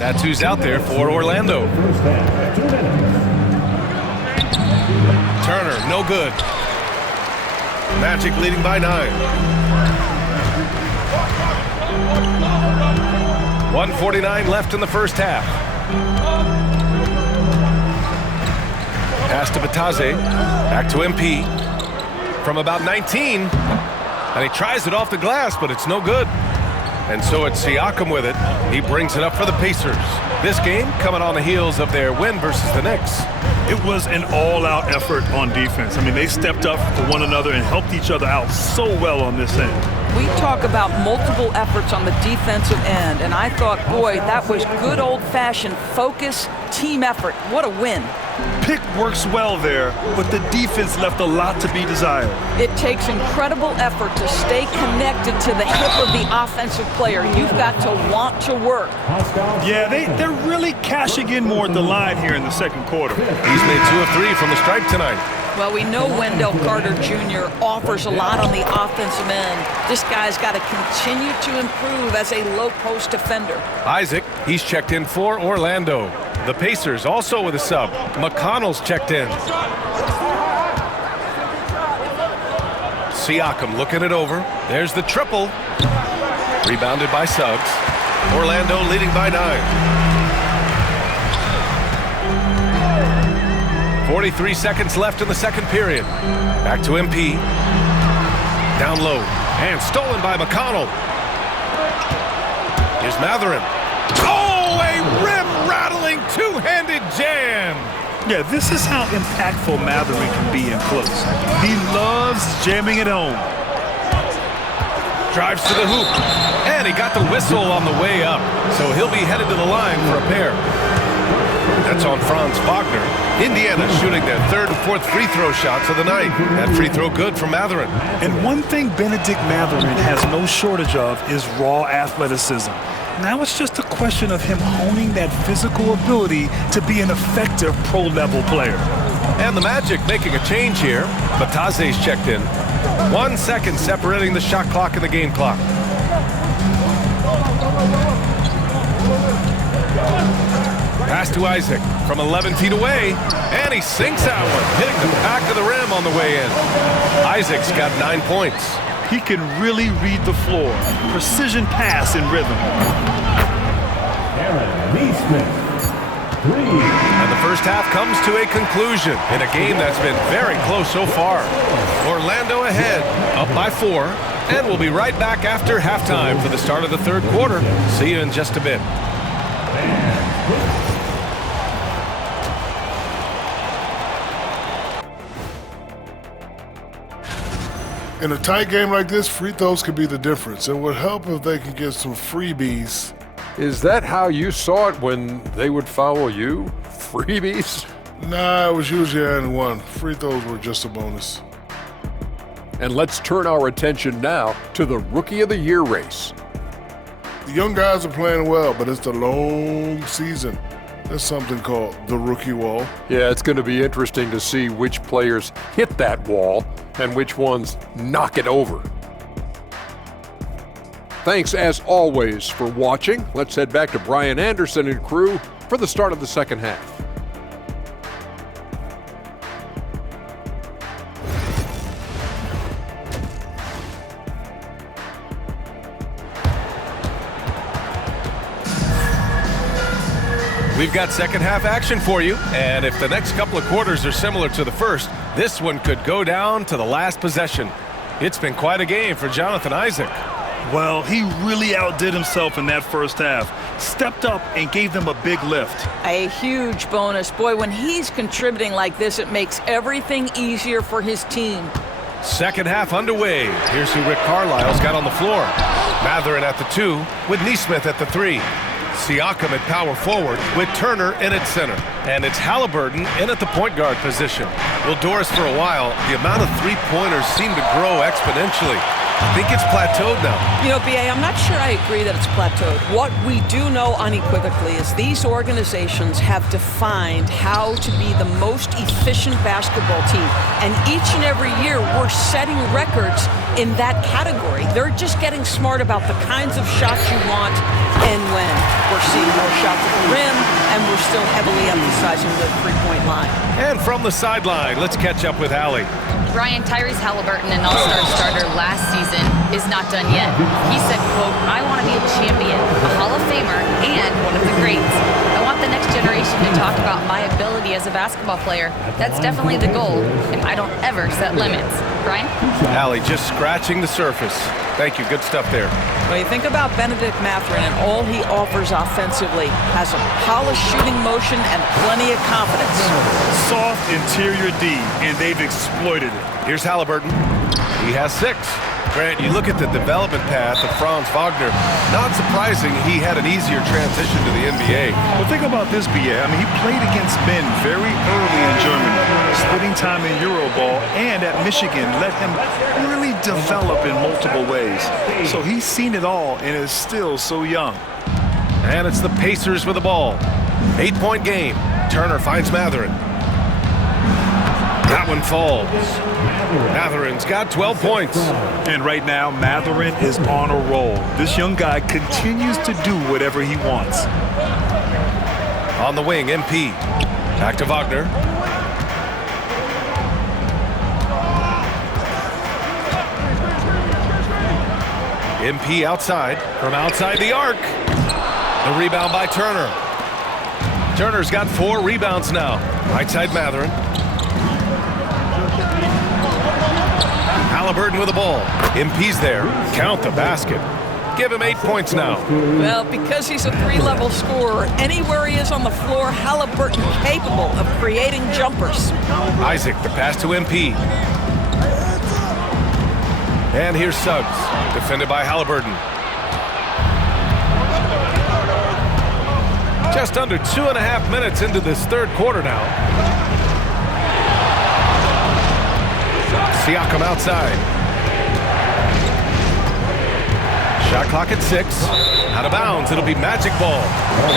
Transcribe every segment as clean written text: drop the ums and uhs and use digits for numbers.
That's who's out there for Orlando. Turner, no good. Magic leading by 9. 1:49 left in the first half. Pass to Bataze. Back to MP. From about 19. And he tries it off the glass, but it's no good. And so it's Siakam with it. He brings it up for the Pacers. This game coming on the heels of their win versus the Knicks. It was an all-out effort on defense. I mean, they stepped up for one another and helped each other out so well on this end. We talk about multiple efforts on the defensive end, and I thought, boy, that was good old-fashioned focus, team effort. What a win. Pick works well there, but the defense left a lot to be desired. It takes incredible effort to stay connected to the hip of the offensive player. You've got to want to work. Yeah, they're really cashing in more at the line here in the second quarter. He's made 2 of 3 from the stripe tonight. Well, we know Wendell Carter Jr. offers a lot on the offensive end. This guy's got to continue to improve as a low-post defender. Isaac, he's checked in for Orlando. The Pacers also with a sub. McConnell's checked in. Siakam looking it over. There's the triple. Rebounded by Suggs. Orlando leading by 9. 43 seconds left in the second period. Back to MP. Down low. And stolen by McConnell. Here's Mathurin. Oh, a rim-rattling two-handed jam. Yeah, this is how impactful Mathurin can be in close. He loves jamming it home. Drives to the hoop. And he got the whistle on the way up. So he'll be headed to the line for a pair. That's on Franz Wagner. Indiana shooting their 3rd and 4th free throw shots of the night. That free throw good from Mathurin. And one thing Benedict Mathurin has no shortage of is raw athleticism. Now it's just a question of him honing that physical ability to be an effective pro-level player. And the Magic making a change here. Bataze's checked in. 1 second separating the shot clock and the game clock. Pass to Isaac from 11 feet away, and he sinks that one, hitting the back of the rim on the way in. Isaac's got 9 points. He can really read the floor. Precision pass in rhythm. And the first half comes to a conclusion in a game that's been very close so far. Orlando ahead, up by 4, and we'll be right back after halftime for the start of the third quarter. See you in just a bit. In a tight game like this, free throws could be the difference. It would help if they could get some freebies. Is that how you saw it when they would foul you? Freebies? Nah, it was usually and one. Free throws were just a bonus. And let's turn our attention now to the Rookie of the Year race. The young guys are playing well, but it's the long season. There's something called the rookie wall. Yeah, it's going to be interesting to see which players hit that wall and which ones knock it over. Thanks, as always, for watching. Let's head back to Brian Anderson and crew for the start of the second half. We've got second half action for you, and if the next couple of quarters are similar to the first, this one could go down to the last possession. It's been quite a game for Jonathan Isaac. Well, he really outdid himself in that first half. Stepped up and gave them a big lift. A huge bonus. Boy, when he's contributing like this, it makes everything easier for his team. Second half underway. Here's who Rick Carlisle's got on the floor. Mathurin at the 2 with Nesmith at the 3. Siakam at power forward with Turner in at center. And it's Halliburton in at the point guard position. Well, Doris, for a while, the amount of three-pointers seemed to grow exponentially. I think it's plateaued now. You know, B.A., I'm not sure I agree that it's plateaued. What we do know unequivocally is these organizations have defined how to be the most efficient basketball team. And each and every year, we're setting records in that category. They're just getting smart about the kinds of shots you want and when. We're seeing more shots at the rim, and we're still heavily emphasizing the three-point line. And from the sideline, let's catch up with Allie. Brian, Tyrese Halliburton, an all-star starter last season, is not done yet. He said, quote, "I want to be a champion, a Hall of Famer, and one of the greats. I want the next generation to talk about my ability as a basketball player. That's definitely the goal, and I don't ever set limits." Brian? Allie just scratching the surface. Thank you. Good stuff there. Well, you think about Bennedict Mathurin and all he offers offensively. Has a polished shooting motion and plenty of confidence. Soft interior D, and they've exploited it. Here's Halliburton. He has 6. Grant, you look at the development path of Franz Wagner. Not surprising he had an easier transition to the NBA. Well, think about this, B.A. I mean, he played against men very early in Germany, splitting time in Euroball, and at Michigan let him really develop in multiple ways. So he's seen it all and is still so young. And it's the Pacers with the ball. 8-point game. Turner finds Mathurin. That one falls. Mathurin's got 12 points. And right now, Mathurin is on a roll. This young guy continues to do whatever he wants. On the wing, MP. Back to Wagner. MP outside. From outside the arc. The rebound by Turner. Turner's got 4 rebounds now. Right side Mathurin. Halliburton with the ball. MP's there. Count the basket. Give him 8 points now. Well, because he's a 3-level scorer, anywhere he is on the floor, Halliburton capable of creating jumpers. Isaac, the pass to MP. And here's Suggs, defended by Halliburton. Just under 2.5 minutes into this third quarter now. Siakam outside. Shot clock at 6. Out of bounds. It'll be magic ball.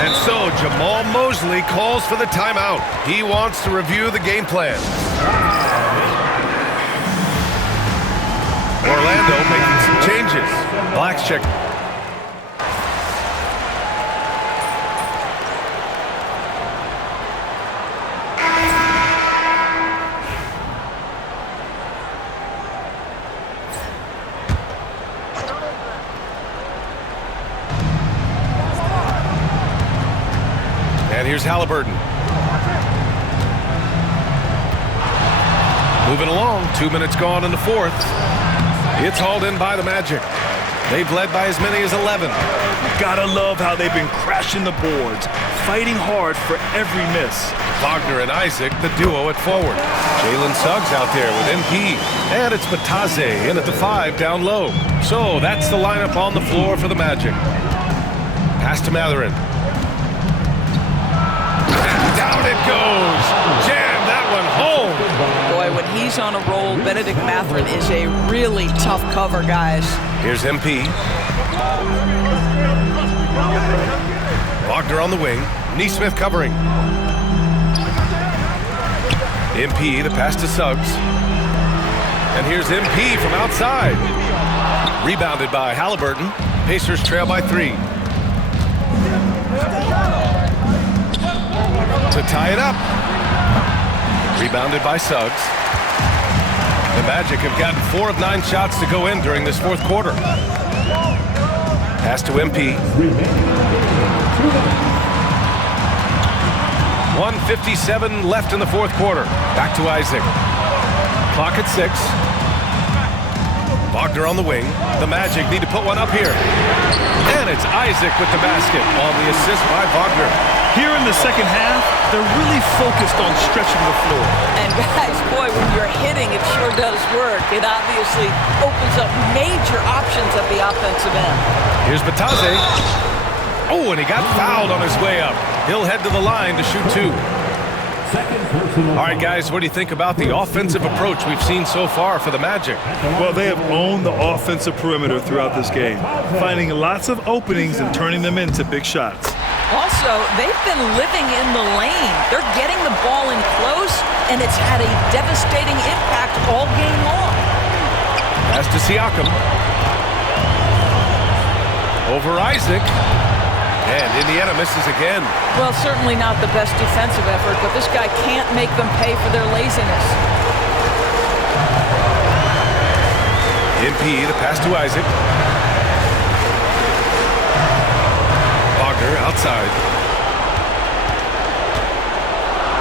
And so Jamal Mosley calls for the timeout. He wants to review the game plan. Orlando making some changes. Blacks check. And here's Halliburton. Moving along, 2 minutes gone in the fourth. It's hauled in by the Magic. They've led by as many as 11. Gotta love how they've been crashing the boards, fighting hard for every miss. Wagner and Isaac, the duo at forward. Jalen Suggs out there with MP. And it's Bataze in at the 5 down low. So that's the lineup on the floor for the Magic. Pass to Mathurin. And down it goes. Jam that one home. Boy, when he's on a roll, Bennedict Mathurin is a really tough cover, guys. Here's MP. Wagner on the wing. Nesmith covering. MP, the pass to Suggs. And here's MP from outside. Rebounded by Halliburton. Pacers trail by 3. To tie it up. Rebounded by Suggs. The Magic have gotten 4 of 9 shots to go in during this fourth quarter. Pass to MP. 1:57 left in the fourth quarter. Back to Isaac. Clock at 6. Wagner on the wing. The Magic need to put one up here. And it's Isaac with the basket on the assist by Wagner. Here in the second half, they're really focused on stretching the floor. And guys, boy, when you're hitting, it sure does work. It obviously opens up major options at the offensive end. Here's Bataze. Oh, and he got fouled on his way up. He'll head to the line to shoot 2. All right, guys, what do you think about the offensive approach we've seen so far for the Magic? Well, they have owned the offensive perimeter throughout this game, finding lots of openings and turning them into big shots. Also, they've been living in the lane. They're getting the ball in close, and it's had a devastating impact all game long. Pass to Siakam. Over Isaac. And Indiana misses again. Well, certainly not the best defensive effort, but this guy can't make them pay for their laziness. MP, the pass to Isaac. Wagner outside.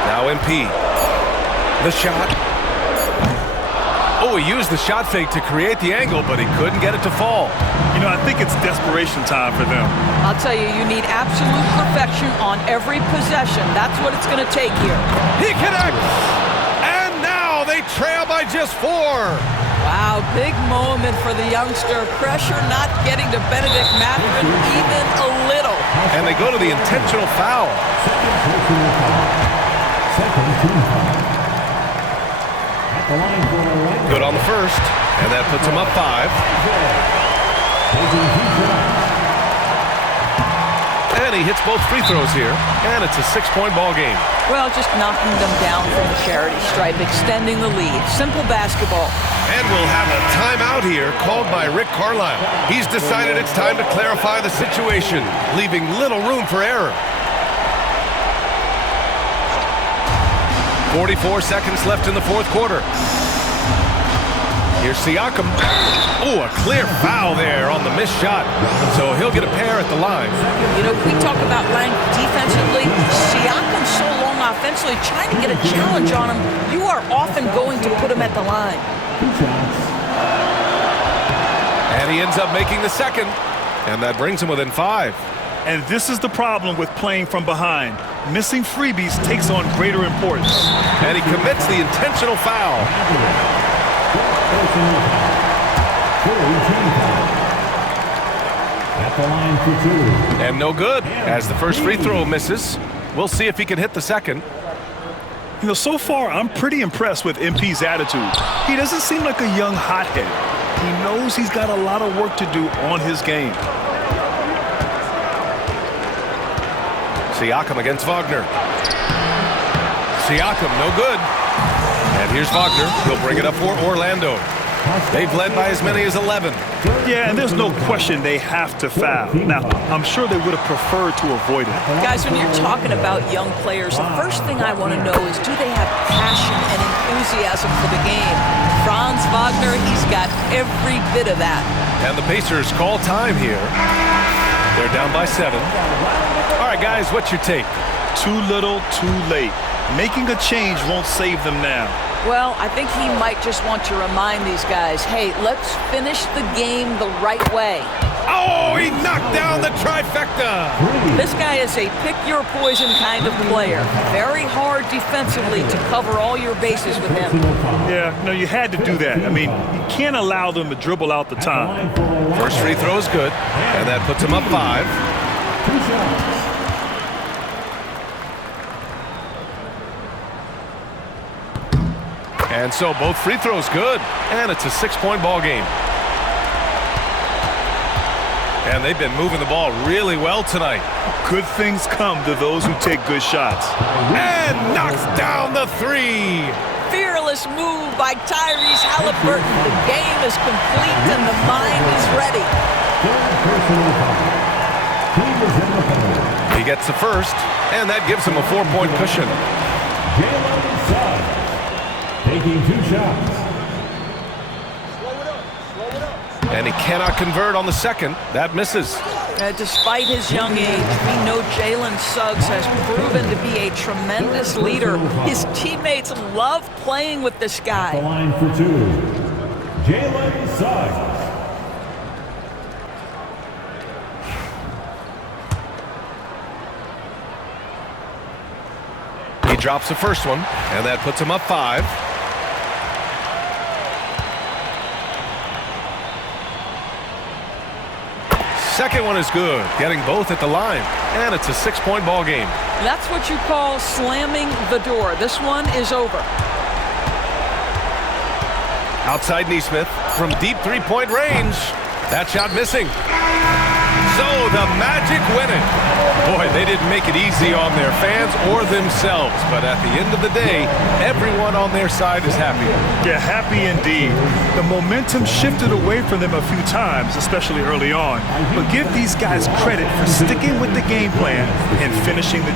Now MP. The shot. Oh, he used the shot fake to create the angle, but he couldn't get it to fall. You know, I think it's desperation time for them. I'll tell you, you need absolute perfection on every possession. That's what it's going to take here. He connects! And now they trail by just 4. Wow, big moment for the youngster. Pressure not getting to Benedict Mathurin even a little. And they go to the intentional foul. Good on the first, and that puts him up 5. And he hits both free throws here, and it's a 6-point ball game. Well, just knocking them down from the charity stripe, extending the lead. Simple basketball. And we'll have a timeout here called by Rick Carlisle. He's decided it's time to clarify the situation, leaving little room for error. 44 seconds left in the fourth quarter. Here's Siakam. Oh, a clear foul there on the missed shot. So he'll get a pair at the line. You know, we talk about length defensively. Siakam's so long offensively, trying to get a challenge on him, you are often going to put him at the line. And he ends up making the second. And that brings him within 5. And this is the problem with playing from behind. Missing freebies takes on greater importance. And he commits the intentional foul. And no good, as the first free throw misses. We'll see if he can hit the second. You know, so far, I'm pretty impressed with MP's attitude. He doesn't seem like a young hothead. He knows he's got a lot of work to do on his game. Siakam against Wagner. Siakam, no good. And here's Wagner. He'll bring it up for Orlando. They've led by as many as 11. Yeah, and there's no question they have to foul. Now, I'm sure they would have preferred to avoid it. Guys, when you're talking about young players, the first thing I want to know is, do they have passion and enthusiasm for the game? Franz Wagner, he's got every bit of that. And the Pacers call time here. They're down by 7. All right, guys, what's your take? Too little, too late. Making a change won't save them now. Well, I think he might just want to remind these guys, hey, let's finish the game the right way. Oh, he knocked down the trifecta. This guy is a pick-your-poison kind of player. Very hard defensively to cover all your bases with him. Yeah, no, you had to do that. I mean, you can't allow them to dribble out the time. First free throw is good, and that puts him up 5. And so both free throws good, and it's a 6-point ball game. And they've been moving the ball really well tonight. Good things come to those who take good shots. And knocks down the 3. Fearless move by Tyrese Halliburton. The game is complete and the mind is ready. He gets the first, and that gives him a 4-point cushion. Jalen Suggs taking 2 shots. And he cannot convert on the second. That misses. Despite his young age, we know Jalen Suggs has proven to be a tremendous leader. His teammates love playing with this guy. The line for 2, Jalen Suggs. He drops the first one, and that puts him up 5. second one is good, getting both at the line. And it's a 6-point ball game. That's what you call slamming the door. This one is over. Outside Neesmith from deep three-point range. That shot missing. So the Magic win it. Boy, they didn't make it easy on their fans or themselves, but at the end of the day, everyone on their side is happy. Yeah, happy indeed. The momentum shifted away from them a few times, especially early on. But give these guys credit for sticking with the game plan and finishing the